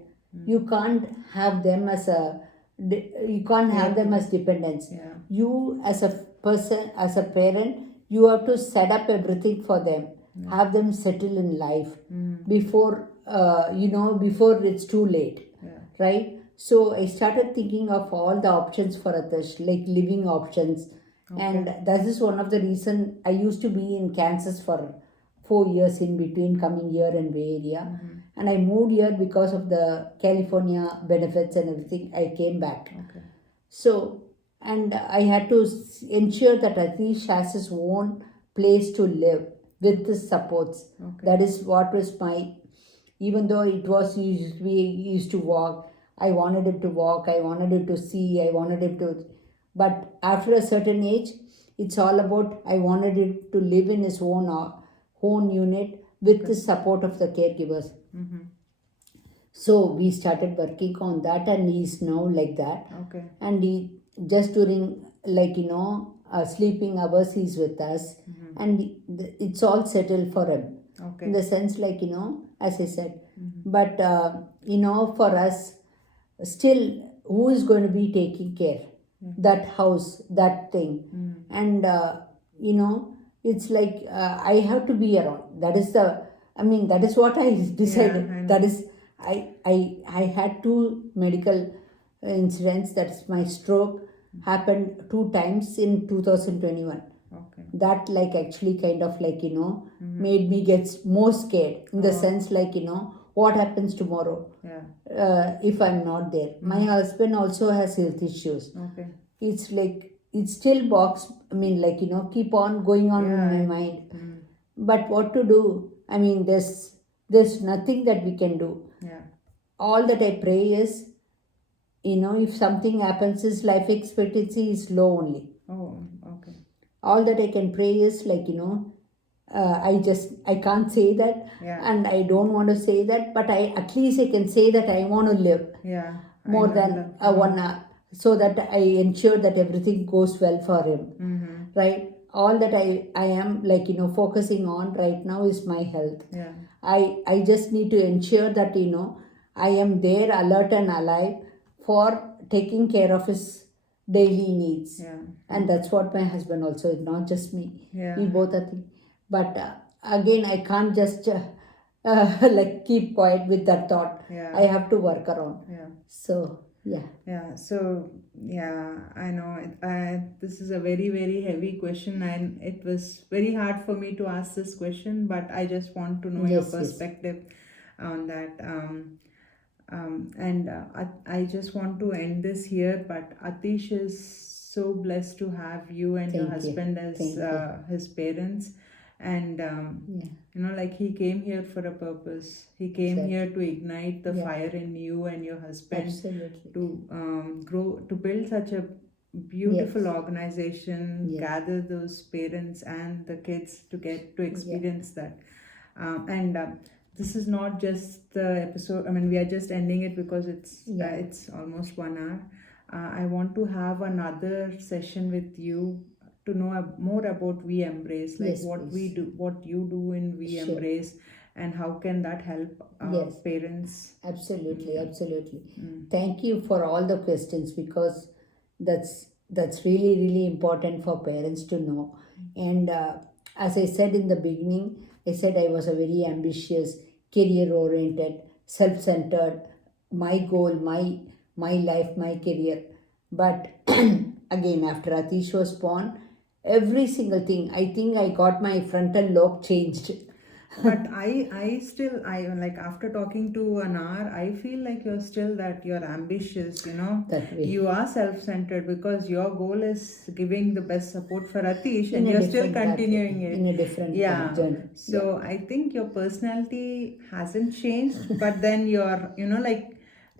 you can't have them as dependents. Yeah. You as a person, as a parent, you have to set up everything for them, have them settle in life before before it's too late. Right? So I started thinking of all the options for Athish, like living options. And that is one of the reason I used to be in Kansas for 4 years in between coming here in Bay Area. And I moved here because of the California benefits and everything. I came back. Okay. So, and I had to ensure that Atish has his own place to live with his supports. Okay. That is what was my, even though it was we used to walk, I wanted him to walk, I wanted him to see, I wanted him to, but after a certain age, it's all about, I wanted him to live in his own unit with the support of the caregivers. So we started working on that, and he's now like that. Okay. And he just during sleeping hours he's with us, and it's all settled for him. Okay. In the sense, like, as I said, but for us, still, who is going to be taking care? That house, that thing. And it's like I have to be around. That is that is what I decided. I know. That is, I had 2 medical incidents. That's my stroke happened 2 times in 2021. Okay. That actually kind of made me get more scared, in the sense, what happens tomorrow if I'm not there. My husband also has health issues. Okay. It's like, it still keep on going on in my mind. But what to do? There's nothing that we can do. All that I pray is, if something happens, his life expectancy is low only. Oh, okay. All that I can pray is, I can't say that, and I don't want to say that, but at least I can say that I want to live more than 1 hour, so that I ensure that everything goes well for him. Right? All that I am focusing on right now is my health. I just need to ensure that I am there, alert and alive, for taking care of his daily needs. And that's what my husband also is, not just me. We both are but again, I can't just keep quiet with that thought. I have to work around. So So I know this is a very, very heavy question, and it was very hard for me to ask this question, but I just want to know your perspective on that. I just want to end this here, but Atish is so blessed to have you and your husband as his parents. And he came here for a purpose. He came here to ignite the fire in you and your husband. Absolutely. To grow, to build such a beautiful organization, gather those parents and the kids to get to experience that. This is not just the episode. We are just ending it because it's almost 1 hour. I want to have another session with you to know more about WeEMBRACE, we do, what you do in WeEMBRACE, and how can that help parents. Absolutely. Thank you for all the questions, because that's really, really important for parents to know. And as I said in the beginning, I said I was a very ambitious, career oriented, self-centered, my goal, my life, my career. But again, after Atish was born, every single thing, I think I got my frontal lobe changed. But I still, I like after talking to an hour, I feel like you're still that you're ambitious, you know. That way. You are self-centered because your goal is giving the best support for Atish, In and a you're still different pathway, continuing it. in a different Yeah. journey. So I think your personality hasn't changed, but then your, you know, like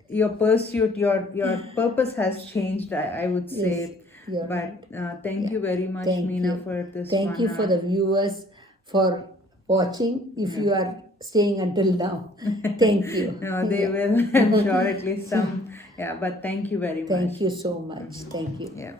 your pursuit, your purpose has changed. I would say. Yes, you're right. But thank Yeah. you very much, Thank Meena, you. for this. Thank you for the viewers for watching. If you are staying until now, thank you. No, they Yeah. will. I'm sure at least some. Yeah, but thank you very much. Thank you so much. Thank you. Yeah.